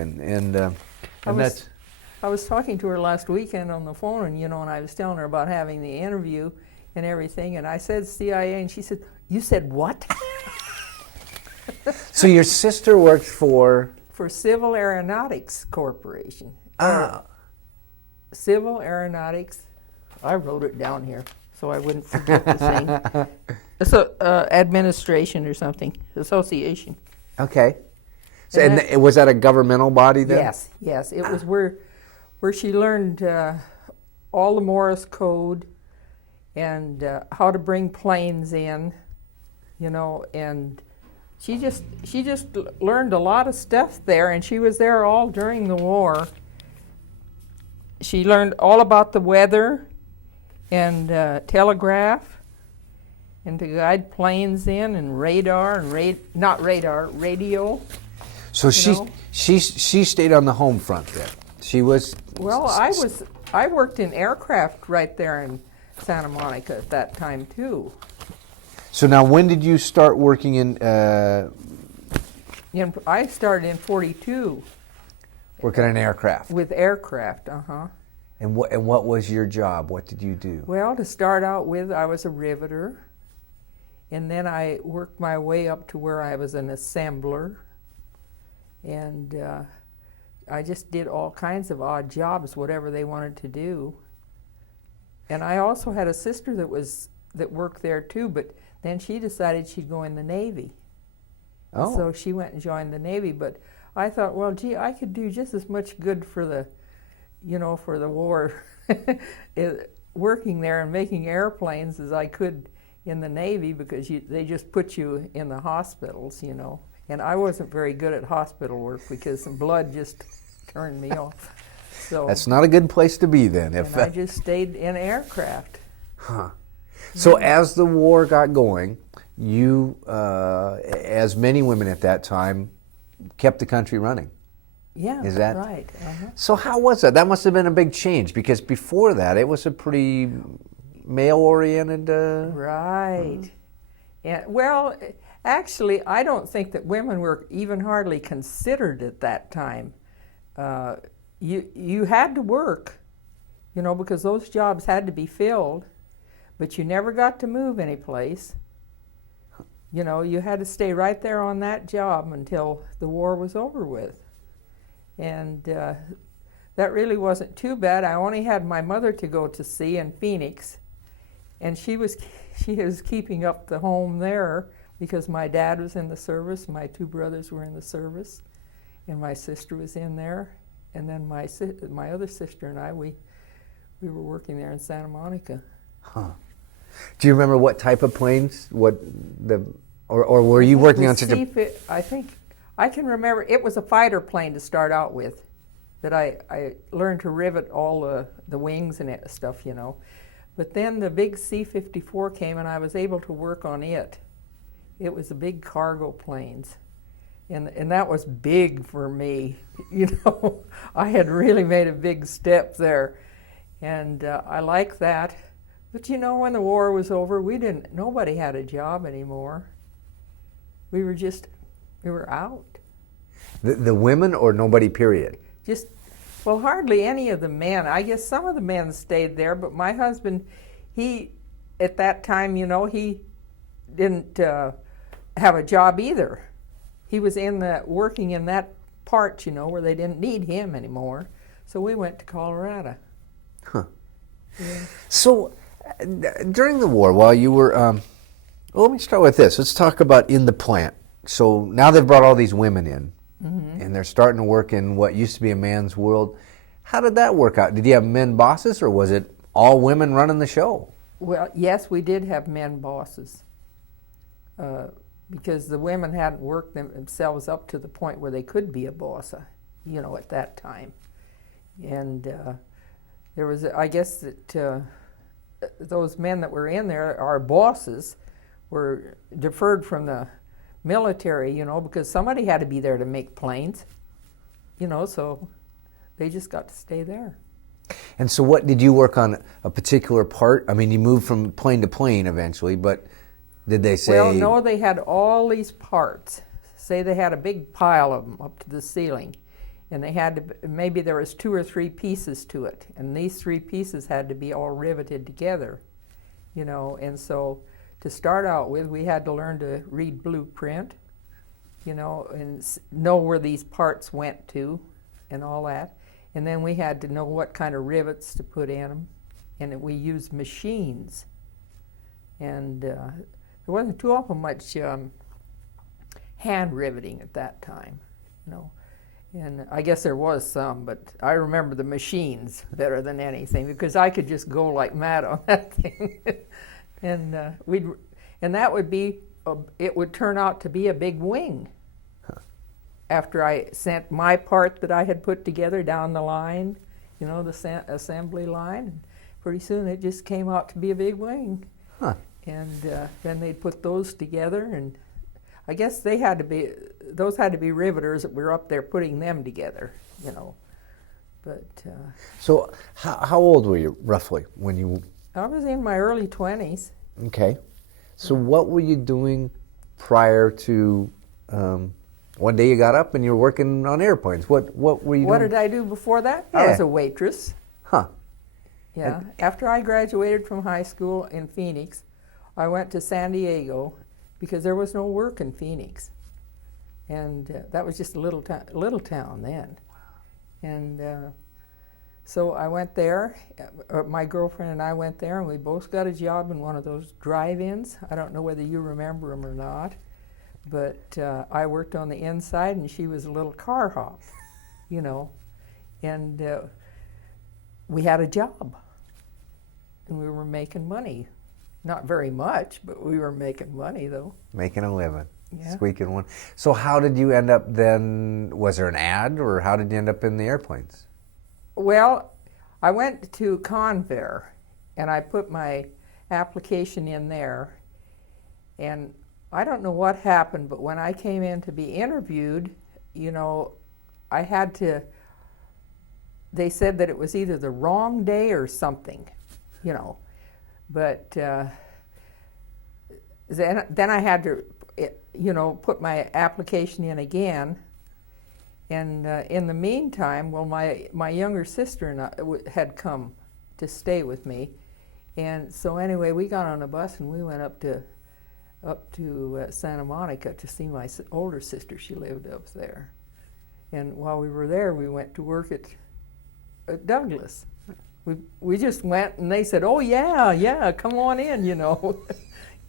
And I was talking to her last weekend on the phone, and and I was telling her about having the interview and everything, and I said CIA, and she said, "You said what?" So your sister worked for Civil Aeronautics Corporation. Civil Aeronautics. I wrote it down here so I wouldn't forget the thing. So administration or something, association. Okay. So and was that a governmental body then? Yes. It was where she learned all the Morse code and how to bring planes in, and she just learned a lot of stuff there, and she was there all during the war. She learned all about the weather and telegraph and to guide planes in and radar and radio. So she stayed on the home front there. She was. Well, I worked in aircraft right there in Santa Monica at that time too. So now, when did you start working in? I started in '42. Working on aircraft. With aircraft, And what was your job? What did you do? Well, to start out with, I was a riveter, and then I worked my way up to where I was an assembler, and I just did all kinds of odd jobs, whatever they wanted to do. And I also had a sister that worked there too, but then she decided she'd go in the Navy. Oh. So she went and joined the Navy, but I thought, well, gee, I could do just as much good for the war working there and making airplanes as I could in the Navy, because they just put you in the hospitals, And I wasn't very good at hospital work because the blood just turned me off. So that's not a good place to be then. And I just stayed in aircraft. Huh. So as the war got going, you, as many women at that time, kept the country running. Yeah, is that right? So how was that? That must have been a big change, because before that it was a pretty male-oriented. Right. Yeah. Well, actually, I don't think that women were even hardly considered at that time. You had to work, because those jobs had to be filled, but you never got to move any place. You had to stay right there on that job until the war was over with. And that really wasn't too bad. I only had my mother to go to see in Phoenix, and she was keeping up the home there because my dad was in the service, my two brothers were in the service, and my sister was in there, and then my other sister and I, we were working there in Santa Monica. Huh. Do you remember what type of planes? Or were you working on such a? I think I can remember it was a fighter plane to start out with, that I learned to rivet all the wings and stuff, But then the big C-54 came, and I was able to work on it. It was the big cargo planes, and that was big for me, I had really made a big step there, and I liked that. But when the war was over, nobody had a job anymore. We were out. The women, or nobody, period? Hardly any of the men. I guess some of the men stayed there, but my husband, at that time, he didn't have a job either. He was working in that part, where they didn't need him anymore. So we went to Colorado. Huh. Yeah. So during the war, while you were, let me start with this. Let's talk about in the plant. So now they've brought all these women in, and they're starting to work in what used to be a man's world. How did that work out? Did you have men bosses, or was it all women running the show? Well, yes, we did have men bosses, because the women hadn't worked themselves up to the point where they could be a boss, at that time. And there was, I guess that those men that were in there, our bosses, were deferred from the military, because somebody had to be there to make planes, so they just got to stay there. And so what, did you work on a particular part? I mean, you moved from plane to plane eventually, but did they say... Well, no, they had all these parts. Say they had a big pile of them up to the ceiling, and they had to, maybe there was 2 or 3 pieces to it, and these 3 pieces had to be all riveted together, you know. And so to start out with, we had to learn to read blueprint, you know, and know where these parts went to and all that. And then we had to know what kind of rivets to put in them, and we used machines. And there wasn't too often much hand riveting at that time, you know. And I guess there was some, but I remember the machines better than anything, because I could just go like mad on that thing. And and that would be, it would turn out to be a big wing. After I sent my part that I had put together down the line, you know, the assembly line, and pretty soon it just came out to be a big wing. Huh. And then they'd put those together, and I guess they had to be, those had to be riveters that were up there putting them together, you know. But So how old were you roughly when you? I was in my early 20s. Okay. So what were you doing prior to? One day you got up and you were working on airplanes. What were you What doing? did I do before that? I Yeah. was a waitress. Huh. Yeah. After I graduated from high school in Phoenix, I went to San Diego because there was no work in Phoenix, and that was just a little town then. And so I went there. My girlfriend and I went there, and we both got a job in one of those drive-ins. I don't know whether you remember them or not, but I worked on the inside, and she was a little car hop, you know, and we had a job, and we were making money. Not very much, but we were making money, though. Making a living. Yeah. Squeaking one. So how did you end up then? Was there an ad, or how did you end up in the airplanes? Well, I went to Convair, and I put my application in there, and I don't know what happened, but when I came in to be interviewed, you know, I had to, they said that it was either the wrong day or something, you know. But then I had to, you know, put my application in again. And in the meantime, well, my younger sister and I had come to stay with me. And so anyway, we got on a bus and we went up to Santa Monica to see my older sister. She lived up there. And while we were there, we went to work at Douglas. We just went, and they said, "Oh yeah, come on in," you know,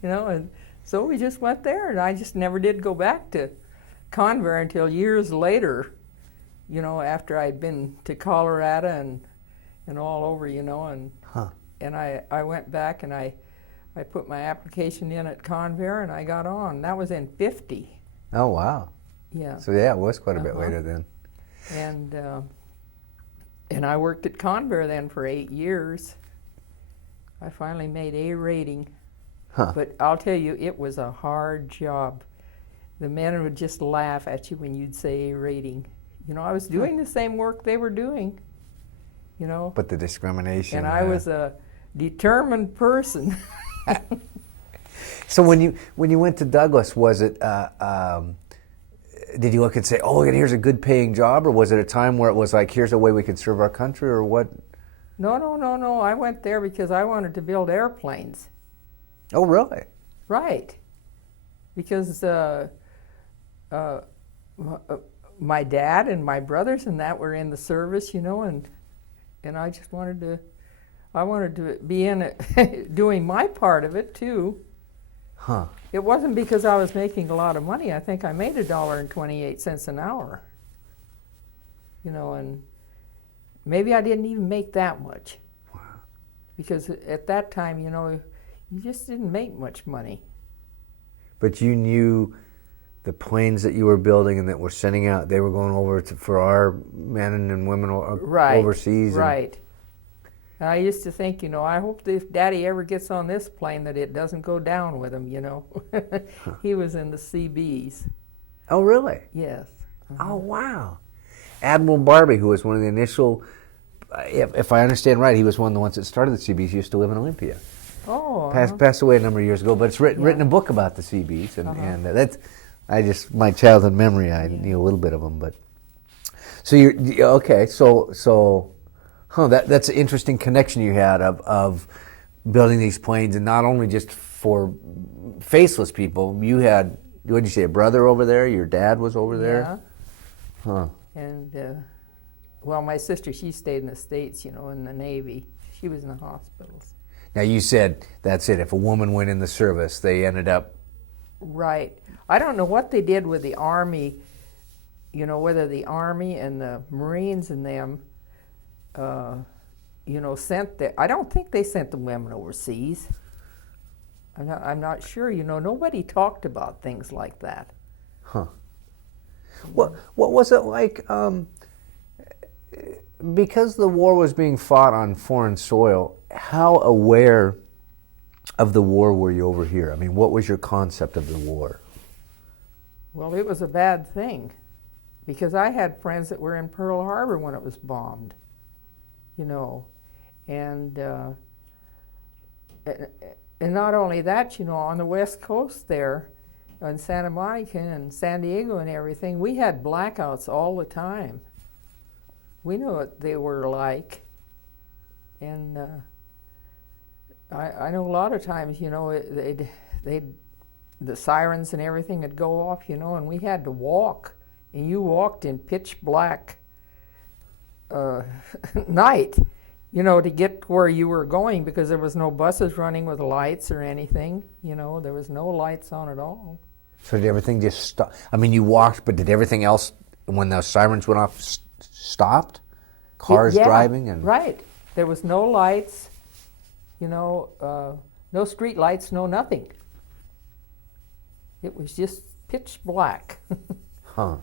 you know, and so we just went there, and I just never did go back to Convair until years later, you know, after I'd been to Colorado and all over, you know, and and I went back and I put my application in at Convair, and I got on. That was in '50. Oh wow. Yeah. So yeah, it was quite a bit later then. And I worked at Convair then for 8 years. I finally made A rating. Huh. But I'll tell you, it was a hard job. The men would just laugh at you when you'd say A rating. You know, I was doing the same work they were doing, you know. But the discrimination. And I was a determined person. So when you went to Douglas, was it? Did you look and say, "Oh, here's a good paying job," or was it a time where it was like, "Here's a way we could serve our country," or what? No. I went there because I wanted to build airplanes. Oh, really? Right. Because my dad and my brothers and that were in the service, you know, and I just wanted to be in it, doing my part of it too. Huh. It wasn't because I was making a lot of money. I think I made $1.28 an hour. You know, and maybe I didn't even make that much. Wow. Because at that time, you know, you just didn't make much money. But you knew the planes that you were building and that were sending out, they were going over for our men and women overseas. Right. And I used to think, you know, I hope if Daddy ever gets on this plane that it doesn't go down with him, you know. He was in the CBs. Oh, really? Yes. Oh, wow. Admiral Barbie, who was one of the initial, if I understand right, he was one of the ones that started the CBs. He used to live in Olympia. Oh. Passed away a number of years ago, but it's written a book about the CBs, and that's my childhood memory. I knew a little bit of them, but So okay. Huh? That's an interesting connection you had of building these planes, and not only just for faceless people. You had, what did you say, a brother over there? Your dad was over there? Yeah. Huh. And, well, my sister, she stayed in the States, in the Navy. She was in the hospitals. Now you said that's it. If a woman went in the service, they ended up. Right. I don't know what they did with the Army, whether the Army and the Marines and them, sent the. I don't think they sent the women overseas. I'm not sure. Nobody talked about things like that. Huh. What was it like? Because the war was being fought on foreign soil, how aware of the war were you over here? I mean, what was your concept of the war? Well, it was a bad thing, because I had friends that were in Pearl Harbor when it was bombed, and not only that, on the West Coast there, in Santa Monica and San Diego and everything, we had blackouts all the time. We knew what they were like, and I know a lot of times, the sirens and everything would go off, and we had to walk, and you walked in pitch black night, to get where you were going, because there was no buses running with lights or anything, there was no lights on at all. So did everything just stop? I mean, you walked, but did everything else, when those sirens went off, stopped? Cars driving? And right. There was no lights, no street lights, no nothing. It was just pitch black. Huh.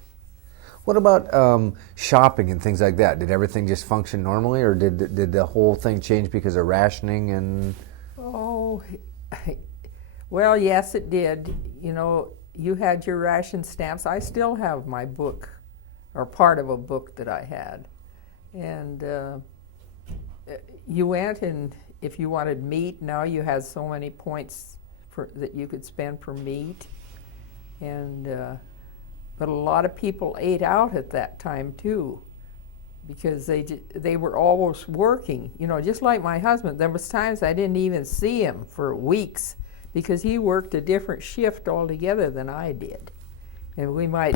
What about shopping and things like that? Did everything just function normally, or did the whole thing change because of rationing and? Oh, well, yes, it did. You had your ration stamps. I still have my book, or part of a book that I had. And you went, and if you wanted meat, now you had so many points that you could spend for meat. And but a lot of people ate out at that time too, because they were always working. Just like my husband, there was times I didn't even see him for weeks, because he worked a different shift altogether than I did. And we might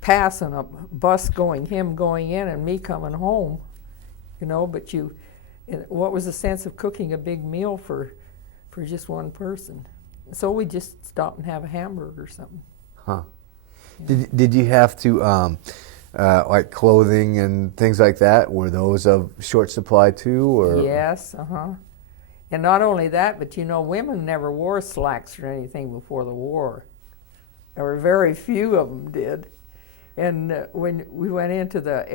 pass on a bus him going in and me coming home, but what was the sense of cooking a big meal for just one person? So we just stop and have a hamburger or something. Huh. Yeah. Did you have to, like clothing and things like that, were those of short supply too? Or? Yes, And not only that, but women never wore slacks or anything before the war. There were very few of them did. And when we went into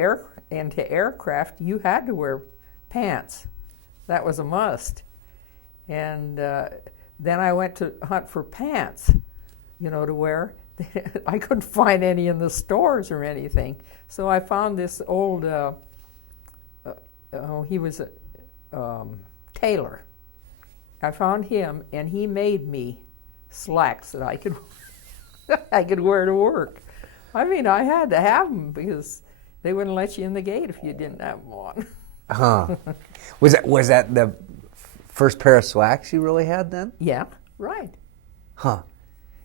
aircraft, you had to wear pants. That was a must. And then I went to hunt for pants, to wear. I couldn't find any in the stores or anything. So I found this old, he was a tailor. I found him, and he made me slacks that I could wear to work. I mean, I had to have them, because they wouldn't let you in the gate if you didn't have them on. Huh. Was that the first pair of slacks you really had then? Yeah, right. Huh.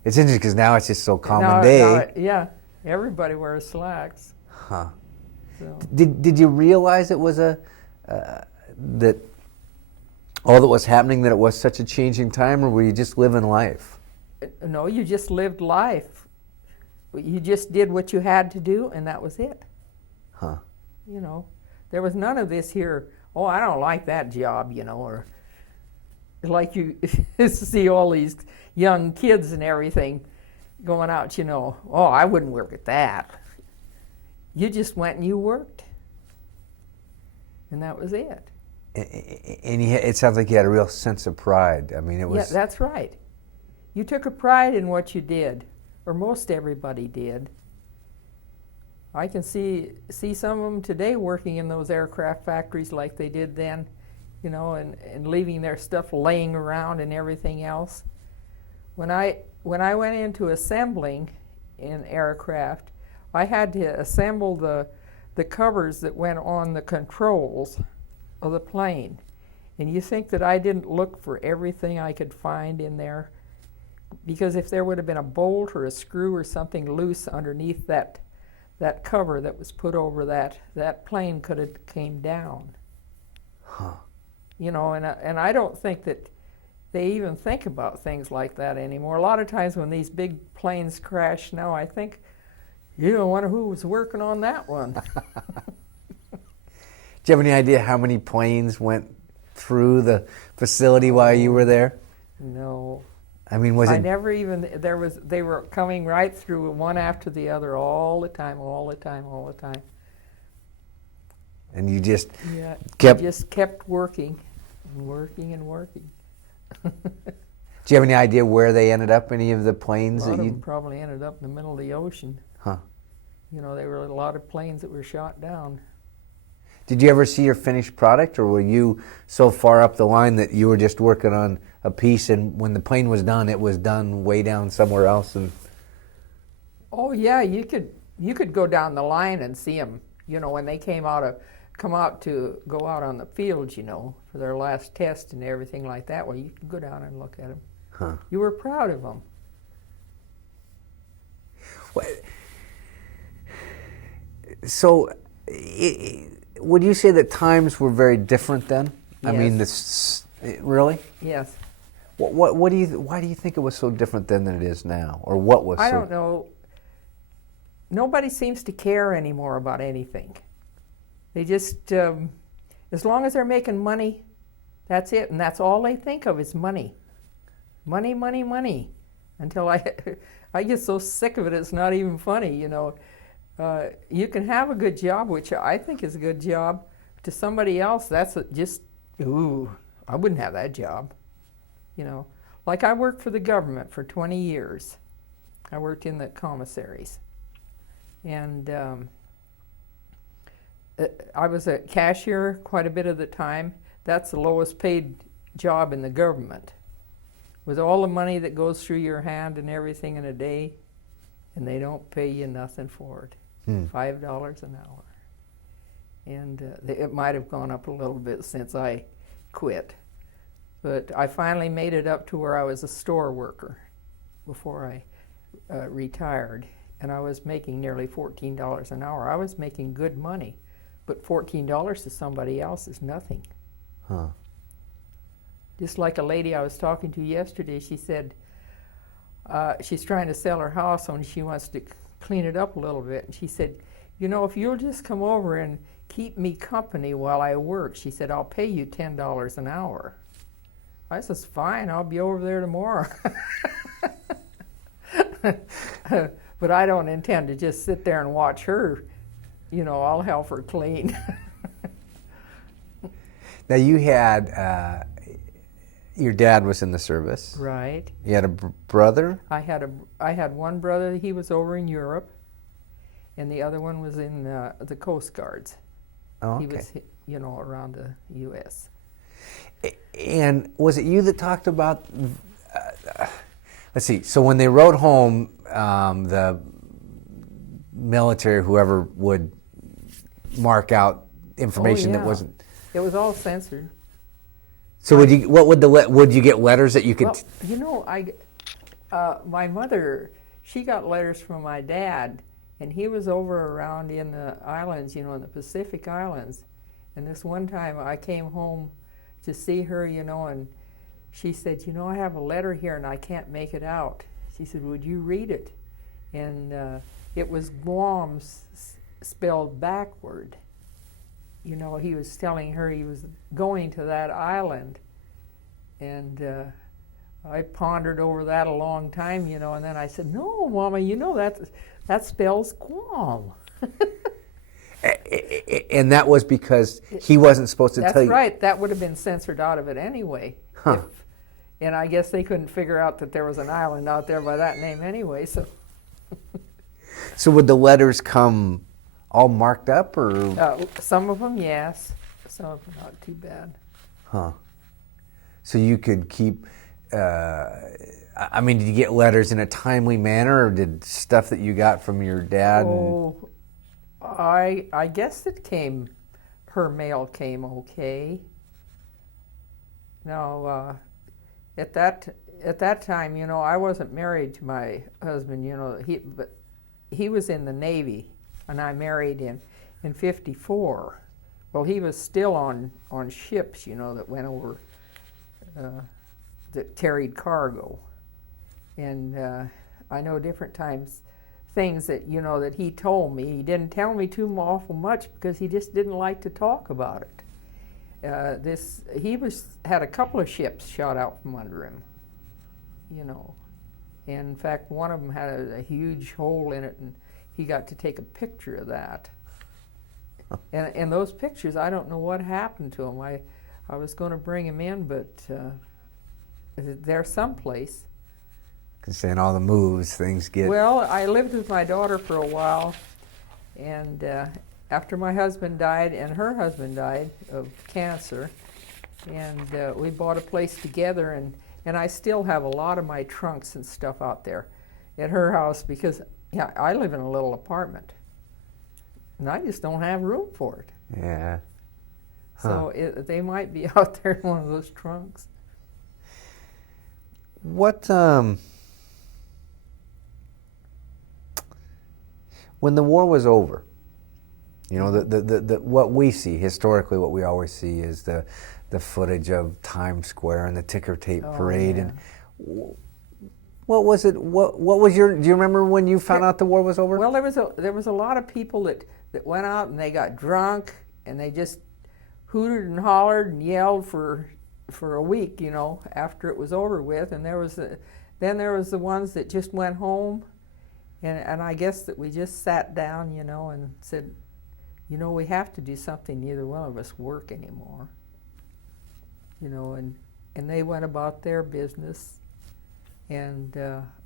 It's interesting because now it's just so common day. Yeah, everybody wears slacks. Huh. So. Did you realize it was that all that was happening, that it was such a changing time, or were you just living life? No, you just lived life. You just did what you had to do, and that was it. Huh. There was none of this here, oh, I don't like that job, or like you see all these young kids and everything going out, oh, I wouldn't work at that. You just went and you worked, and that was it. And it sounds like you had a real sense of pride. I mean, it was... Yeah, that's right. You took a pride in what you did, or most everybody did. I can see some of them today working in those aircraft factories like they did then, and leaving their stuff laying around and everything else. When I went into assembling in aircraft, I had to assemble the covers that went on the controls of the plane. And you think that I didn't look for everything I could find in there? Because if there would have been a bolt or a screw or something loose underneath that cover that was put over that plane could have came down. Huh. You know, and I don't think that they even think about things like that anymore. A lot of times when these big planes crash now, I think, you don't wonder who was working on that one. Do you have any idea how many planes went through the facility while you were there? No. I mean, was I it? never even, they were coming right through one after the other all the time. And you just Yeah, kept. just kept working and working and working. Do you have any idea where they ended up? Any of the planes A lot that of you? them probably ended up in the middle of the ocean. Huh. You know, there were a lot of planes that were shot down. Did you ever see your finished product, or were you so far up the line that you were just working on a piece, and when the plane was done, it was done way down somewhere else? And Oh yeah, you could go down the line and see them. You know, when they come out to go out on the fields, you know, for their last test and everything like that. Well, you could go down and look at them. huh. You were proud of them. So, would you say that times were very different then? I mean, really? Yes. What do you? Why do you think it was so different then than it is now, or what was? I don't know. Nobody seems to care anymore about anything. They just, as long as they're making money, that's it, and that's all they think of is money. Money, money, money. Until I get so sick of it, it's not even funny, you know. You can have a good job, which I think is a good job. To somebody else, that's just, ooh, I wouldn't have that job. You know, like I worked for the government for 20 years. I worked in the commissaries. And I was a cashier quite a bit of the time. That's the lowest paid job in the government. With all the money that goes through your hand and everything in a day, and they don't pay you nothing for it. $5 an hour. And it might have gone up a little bit since I quit. But I finally made it up to where I was a store worker before I retired. And I was making nearly $14 an hour. I was making good money. But $14 to somebody else is nothing. Huh. Just like a lady I was talking to yesterday, she said she's trying to sell her house and she wants to clean it up a little bit. And she said, you know, if you'll just come over and keep me company while I work, she said, I'll pay you $10 an hour. I says, fine, I'll be over there tomorrow. But I don't intend to just sit there and watch her. You know, I'll help her clean. Now you had your dad was in the service. Right. You had a brother. I had one brother. He was over in Europe, and the other one was in the Coast Guards. Oh, okay. He was, you know, around the U.S. And was it you that talked about? Let's see. So when they wrote home, the military, whoever would mark out information that wasn't. It was all censored. So would you? What would would you get letters that you could? Well, you know, my mother, she got letters from my dad, and he was over around in the islands, you know, in the Pacific Islands. And this one time I came home to see her, you know, and she said, you know, I have a letter here and I can't make it out. She said, would you read it? And it was Guam spelled backward. You know, he was telling her he was going to that island. And I pondered over that a long time, you know, and then I said, no, Mama, you know, that spells Guam. And that was because he wasn't supposed to tell you. That's right. That would have been censored out of it anyway. Huh. And I guess they couldn't figure out that there was an island out there by that name anyway. So. So would the letters come all marked up, or? Some of them, yes. Some of them not too bad. Huh. So you could keep. I mean, did you get letters in a timely manner, or did stuff that you got from your dad? Oh, I guess her mail came okay. Now, at that time, I wasn't married to my husband. But he was in the Navy, and I married in '54. Well, he was still on ships, that went over, that carried cargo. And I know different times things that, that he told me. He didn't tell me too awful much because he just didn't like to talk about it. He had a couple of ships shot out from under him, And in fact, one of them had a huge hole in it, and he got to take a picture of that. And those pictures, I don't know what happened to them. I was going to bring them in, but they're someplace. Saying all the moves, things get... Well, I lived with my daughter for a while, and after my husband died, and her husband died of cancer, and we bought a place together, and I still have a lot of my trunks and stuff out there at her house because I live in a little apartment, and I just don't have room for it. Yeah. So they might be out there in one of those trunks. What, when the war was over, what we see, historically what we always see is the footage of Times Square and the ticker tape parade. Yeah. And what was it, what was do you remember when you found out the war was over? Well, there was a lot of people that went out and they got drunk and they just hooted and hollered and yelled for a week, after it was over with. And then there was the ones that just went home. And I guess that we just sat down, and said, we have to do something. Neither one of us work anymore. And they went about their business. And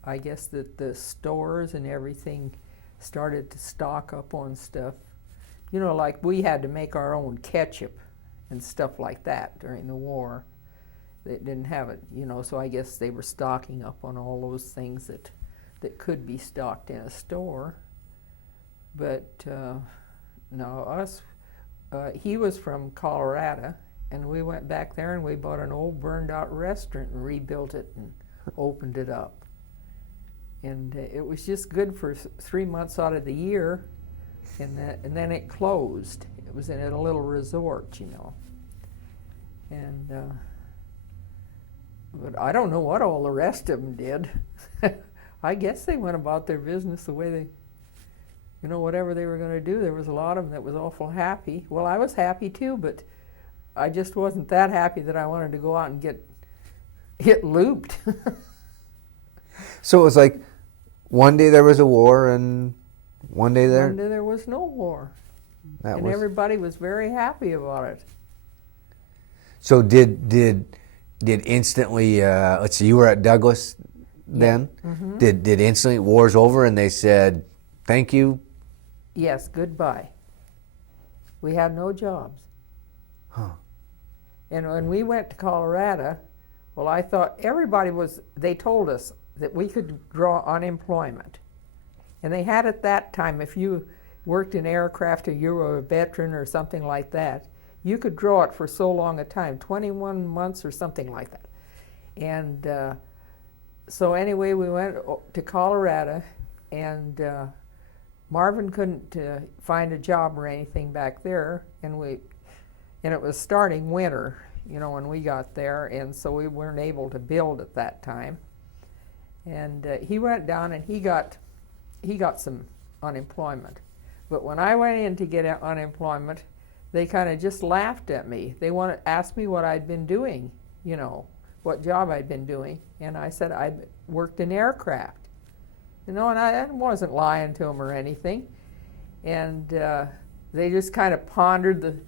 I guess that the stores and everything started to stock up on stuff. Like we had to make our own ketchup and stuff like that during the war. They didn't have it, so I guess they were stocking up on all those things that could be stocked in a store. But no, he was from Colorado, and we went back there and we bought an old burned out restaurant and rebuilt it and opened it up. And it was just good for 3 months out of the year, and then it closed. It was in a little resort, And but I don't know what all the rest of them did. I guess they went about their business the way they, whatever they were going to do. There was a lot of them that was awful happy. Well, I was happy too, but I just wasn't that happy that I wanted to go out and get looped. So it was like one day there was a war and one day there was no war. Everybody was very happy about it. So did instantly, let's see, you were at Douglas then? Yeah. Mm-hmm. Did instantly war's over and they said, thank you? Yes, goodbye. We had no jobs. Huh. And when we went to Colorado, well, I thought they told us that we could draw unemployment. And they had at that time, if you worked in aircraft or you were a veteran or something like that, you could draw it for so long a time, 21 months or something like that. And so anyway, we went to Colorado, and Marvin couldn't find a job or anything back there, and it was starting winter, when we got there, and so we weren't able to build at that time. And he went down and he got some unemployment. But when I went in to get unemployment, they kind of just laughed at me. They asked me what I'd been doing, what job I'd been doing. And I said I worked in aircraft. And I wasn't lying to them or anything. And they just kind of pondered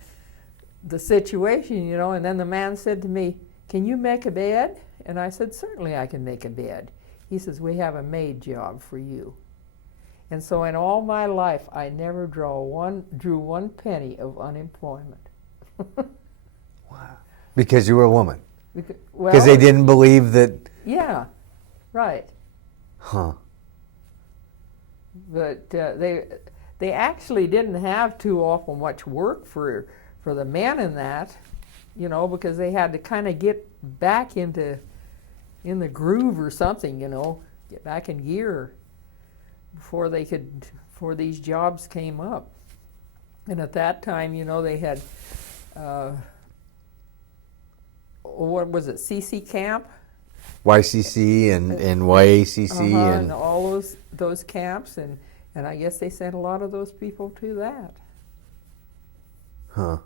the situation, and then the man said to me, "Can you make a bed?" And I said, "Certainly I can make a bed." He says, "We have a maid job for you." And so in all my life, I never drew one penny of unemployment. Wow. Because you were a woman? Because they didn't believe that... Yeah. Right. Huh. But they actually didn't have too awful much work for the men in that, you know, because they had to kind of get back in the groove or something, you know, get back in gear before these jobs came up. And at that time, you know, they had what was it, CC camp? YCC and YACC And all those camps, and I guess they sent a lot of those people to that. Huh.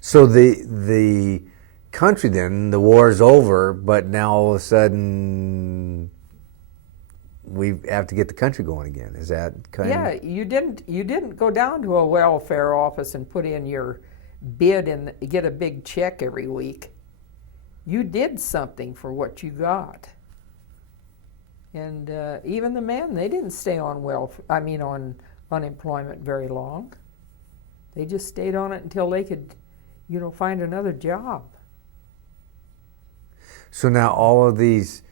So the country then, the war's over, but now all of a sudden we have to get the country going again. Is that kind Yeah, of? you didn't go down to a welfare office and put in your bid and get a big check every week. You did something for what you got. And even the men, they didn't stay on on unemployment very long. They just stayed on it until they could, you know, find another job. So now all of these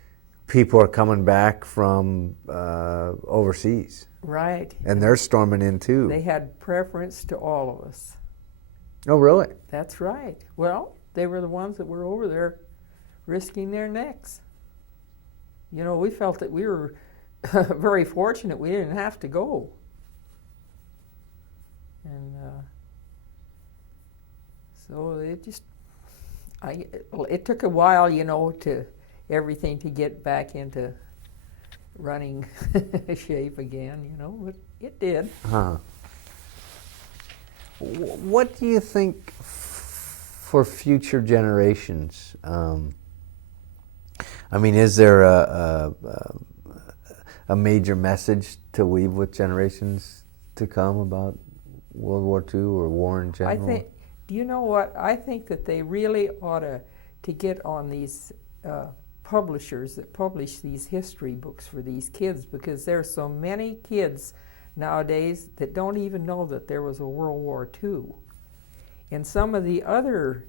people are coming back from overseas. Right. And they're storming in too. They had preference to all of us. Oh, really? That's right. Well, they were the ones that were over there risking their necks. You know, we felt that we were very fortunate we didn't have to go. And so it took a while, you know, to everything to get back into running shape again, you know, but it did. Huh. What do you think for future generations? I mean, is there a major message to leave with generations to come about World War II or war in general? Do you know what? I think that they really ought to get on these publishers that publish these history books for these kids, because there are so many kids nowadays that don't even know that there was a World War II. And some of the other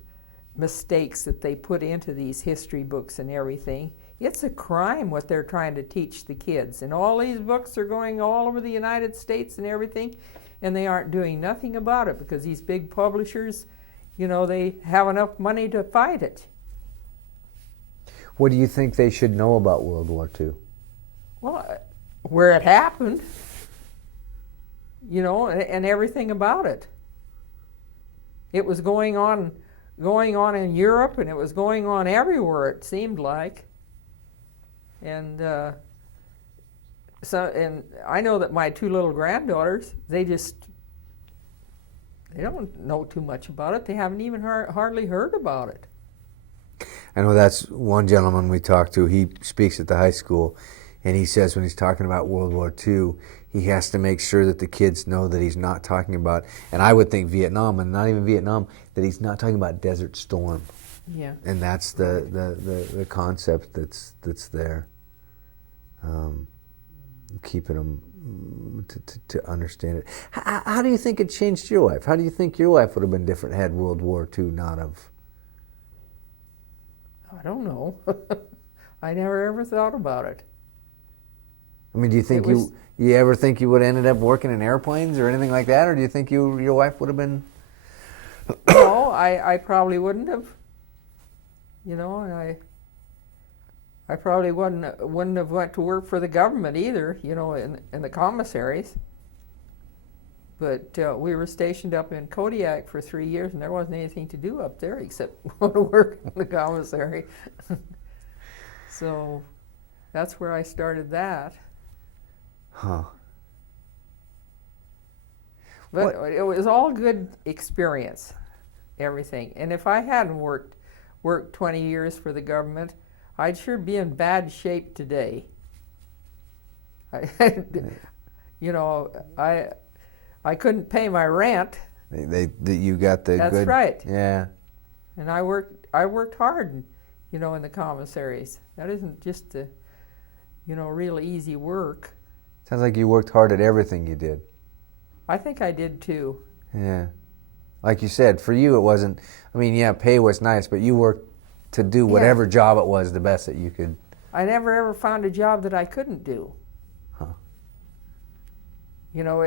mistakes that they put into these history books and everything, it's a crime what they're trying to teach the kids. And all these books are going all over the United States and everything, and they aren't doing nothing about it because these big publishers, you know, they have enough money to fight it. What do you think they should know about World War II? Well, where it happened, you know, and everything about it. It was going on in Europe, and it was going on everywhere, it seemed like. And and I know that my two little granddaughters, they don't know too much about it. They haven't even hardly heard about it. I know that's one gentleman we talked to. He speaks at the high school, and he says when he's talking about World War II, he has to make sure that the kids know that he's not talking about, and I would think Vietnam, and not even Vietnam, that he's not talking about Desert Storm. Yeah. And that's the concept that's there, keeping them to understand it. How do you think it changed your life? How do you think your life would have been different had World War II not have? I don't know. I never ever thought about it. I mean, do you think you ever think you would have ended up working in airplanes or anything like that, or do you think your wife would have been? No, I probably wouldn't have. You know, and I probably wouldn't have went to work for the government either. You know, in the commissaries. But we were stationed up in Kodiak for 3 years, and there wasn't anything to do up there except go to work in the commissary. So that's where I started that. Huh. But it was all good experience, everything. And if I hadn't worked 20 years for the government, I'd sure be in bad shape today. You know, I couldn't pay my rent. You got the That's good. right. Yeah. And I worked hard, you know, in the commissaries. That isn't just the, you know, real easy work. Sounds like you worked hard at everything you did. I think I did too. Yeah. Like you said, for you it wasn't, I mean, yeah, pay was nice, but you worked to do whatever job it was the best that you could. I never ever found a job that I couldn't do. Huh. You know,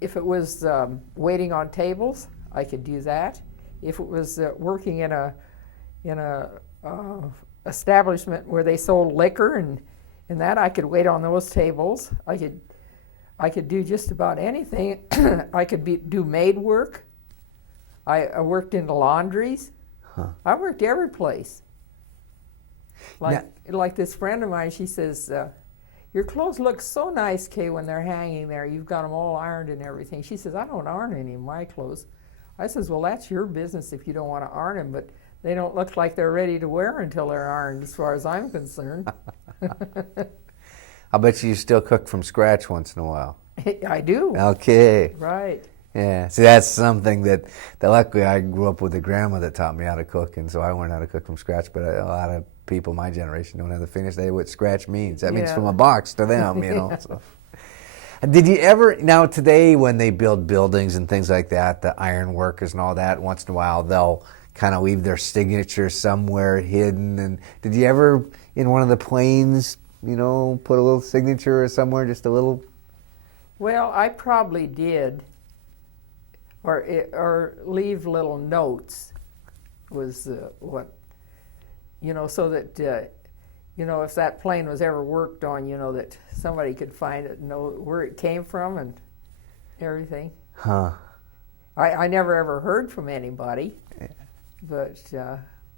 if it was waiting on tables, I could do that. If it was working in a establishment where they sold liquor and that, I could wait on those tables. I could do just about anything. I could do maid work. I worked in the laundries. Huh. I worked every place. Like this friend of mine, she says, your clothes look so nice, Kay, when they're hanging there. You've got them all ironed and everything. She says, I don't iron any of my clothes. I says, well, that's your business if you don't want to iron them, but they don't look like they're ready to wear until they're ironed, as far as I'm concerned. I'll bet you still cook from scratch once in a while. I do. Okay. Right. Yeah. See, that's something that luckily I grew up with a grandma that taught me how to cook, and so I learned how to cook from scratch. But a lot of people my generation don't have the finish idea what scratch means. That means from a box to them, you know. Yeah. So. Did you ever, now today when they build buildings and things like that, the iron workers and all that, once in a while they'll kind of leave their signature somewhere hidden. And did you ever, in one of the planes, you know, put a little signature or somewhere, just a little? Well, I probably did, or leave little notes was what, you know, so that, you know, if that plane was ever worked on, you know, that somebody could find it and know where it came from and everything. Huh. I never ever heard from anybody, Yeah. but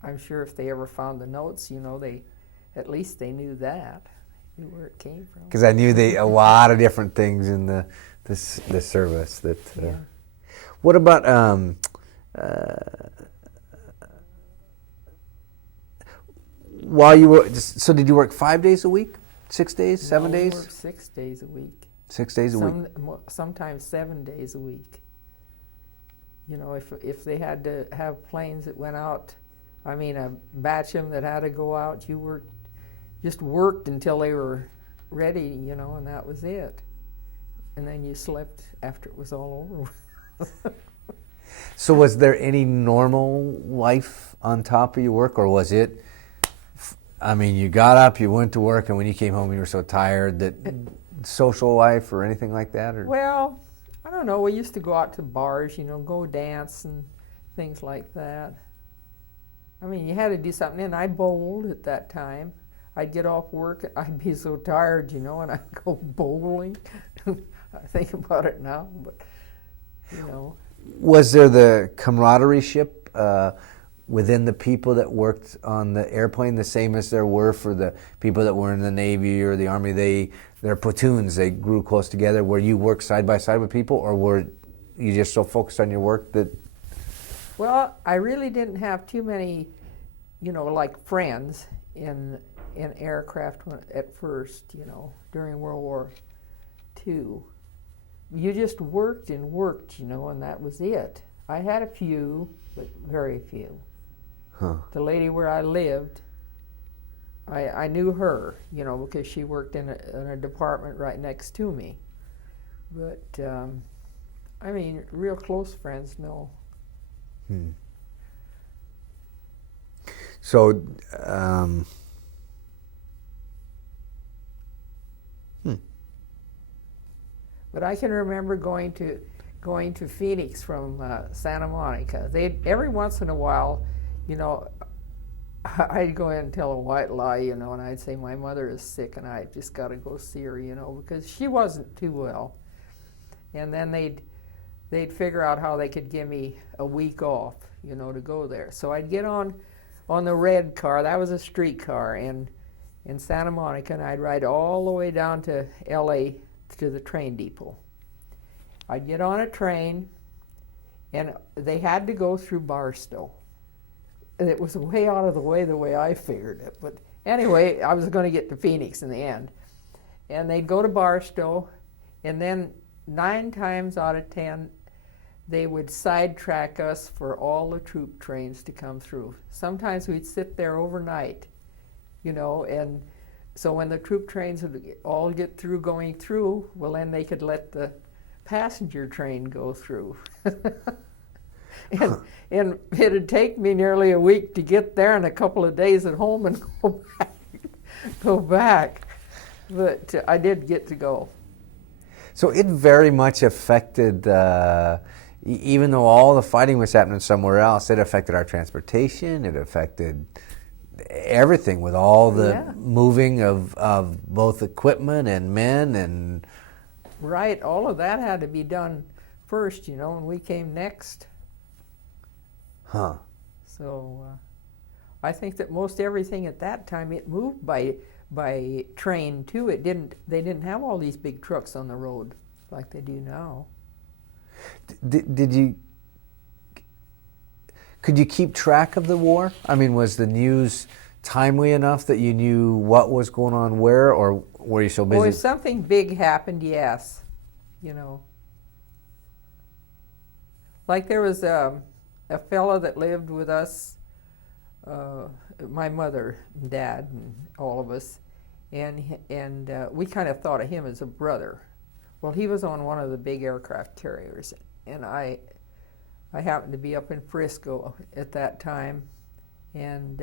I'm sure if they ever found the notes, you know, at least they knew that, knew where it came from. Because I knew a lot of different things in the service. That. Yeah. What about while you were? So did you work 5 days a week, 6 days, 7 No, we days? worked 6 days a week. 6 days a week. Sometimes 7 days a week. You know, if they had to have planes that went out, I mean, a batch of them that had to go out, you just worked until they were ready, you know, and that was it. And then you slept after it was all over. So was there any normal life on top of your work, or was it, I mean, you got up, you went to work, and when you came home you were so tired that social life or anything like that? Or? Well, I don't know. We used to go out to bars, you know, go dance and things like that. I mean, you had to do something, and I bowled at that time. I'd get off work, I'd be so tired, you know, and I'd go bowling. I think about it now, but, you know. Was there the camaraderie within the people that worked on the airplane, the same as there were for the people that were in the Navy or the Army? Their platoons, they grew close together, where you worked side by side with people, or were you just so focused on your work that? Well, I really didn't have too many, you know, like friends in aircraft at first, you know, during World War II. You just worked and worked, you know, and that was it. I had a few, but very few. Huh. The lady where I lived, I knew her, you know, because she worked in a department right next to me. But, I mean, real close friends, no. Hmm. So, But I can remember going to Phoenix from Santa Monica. Every once in a while, you know, I'd go in and tell a white lie, you know, and I'd say my mother is sick and I just got to go see her, you know, because she wasn't too well. And then they'd figure out how they could give me a week off, you know, to go there. So I'd get on the red car. That was a streetcar in Santa Monica, and I'd ride all the way down to L.A. to the train depot. I'd get on a train, and they had to go through Barstow. And it was way out of the way I figured it. But anyway, I was going to get to Phoenix in the end. And they'd go to Barstow, and then 9 times out of 10, they would sidetrack us for all the troop trains to come through. Sometimes we'd sit there overnight, you know, and so when the troop trains would all get through going through, well, then they could let the passenger train go through. and it'd take me nearly a week to get there and a couple of days at home and go back. But I did get to go. So it very much affected, even though all the fighting was happening somewhere else, it affected our transportation, it affected everything with all the moving of both equipment and men and... Right, all of that had to be done first, you know, and we came next. Huh. So I think that most everything at that time, it moved by train too. They didn't have all these big trucks on the road like they do now. Could you keep track of the war? I mean, was the news timely enough that you knew what was going on where, or were you so busy? Well, if something big happened, yes, you know. Like there was a fellow that lived with us, my mother and dad and all of us, and we kind of thought of him as a brother. Well, he was on one of the big aircraft carriers, and I happened to be up in Frisco at that time, and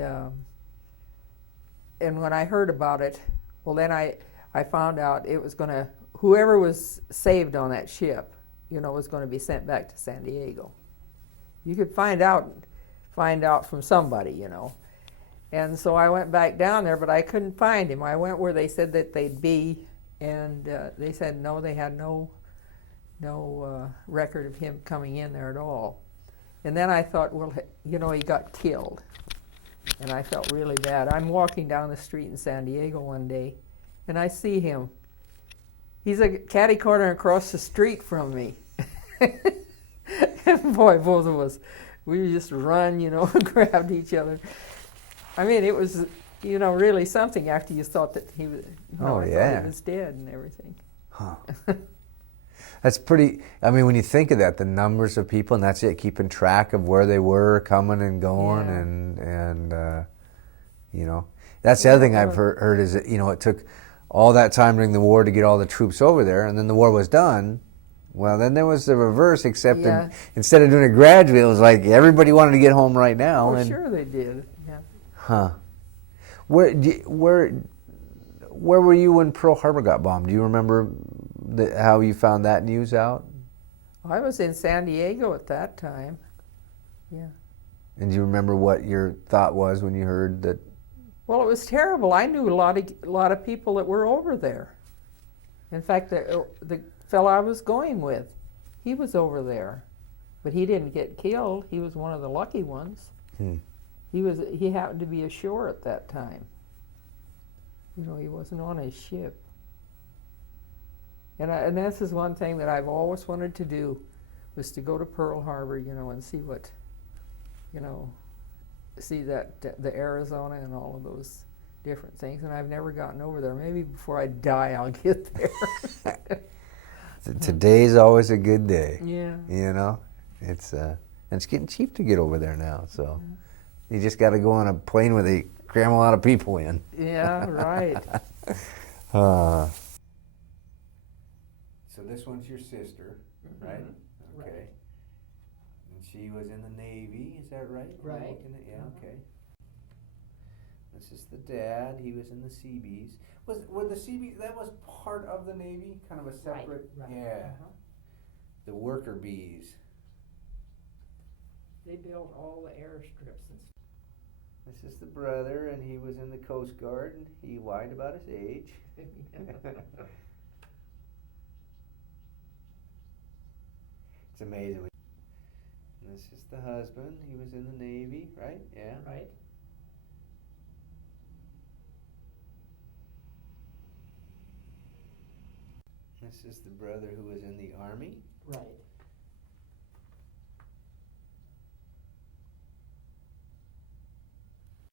when I heard about it, well, then I found out it was going to, whoever was saved on that ship, you know, was going to be sent back to San Diego. You could find out from somebody, you know. And so I went back down there, but I couldn't find him. I went where they said that they'd be, and they said no, they had no record of him coming in there at all. And then I thought, well, you know, he got killed. And I felt really bad. I'm walking down the street in San Diego one day, and I see him. He's a catty corner across the street from me. And boy, both of us, we just run, you know, and grabbed each other. I mean, it was, you know, really something after you thought that he was, you know, I thought he was dead and everything. Huh. That's pretty, I mean, when you think of that, the numbers of people, and that's it, keeping track of where they were coming and going, and you know, that's the other thing I've heard is that, you know, it took all that time during the war to get all the troops over there, and then the war was done. Well, then there was the reverse, except instead of doing it gradually, it was like everybody wanted to get home right now. Well, sure they did, yeah. Huh. Where were you when Pearl Harbor got bombed? Do you remember how you found that news out? I was in San Diego at that time, yeah. And do you remember what your thought was when you heard that? Well, it was terrible. I knew a lot of people that were over there. In fact, the fellow I was going with, he was over there, but he didn't get killed. He was one of the lucky ones. He happened to be ashore at that time. You know, he wasn't on his ship. And this is one thing that I've always wanted to do, was to go to Pearl Harbor, you know, and see what, you know, see that the Arizona and all of those different things. And I've never gotten over there. Maybe before I die, I'll get there. Today's always a good day. Yeah. You know, it's getting cheap to get over there now. So you just got to go on a plane where they cram a lot of people in. Yeah, right. So this one's your sister, right? Okay. Right. And she was in the Navy, is that right? Right. Yeah, okay. This is the dad. He was in the Seabees. Were the Seabees, that was part of the Navy? Kind of a separate? Right. Yeah. The worker bees. They built all the airstrips and stuff. This is the brother, and he was in the Coast Guard, and he lied about his age. It's amazing. And this is the husband. He was in the Navy, right? Yeah. Right. This is the brother who was in the Army. Right.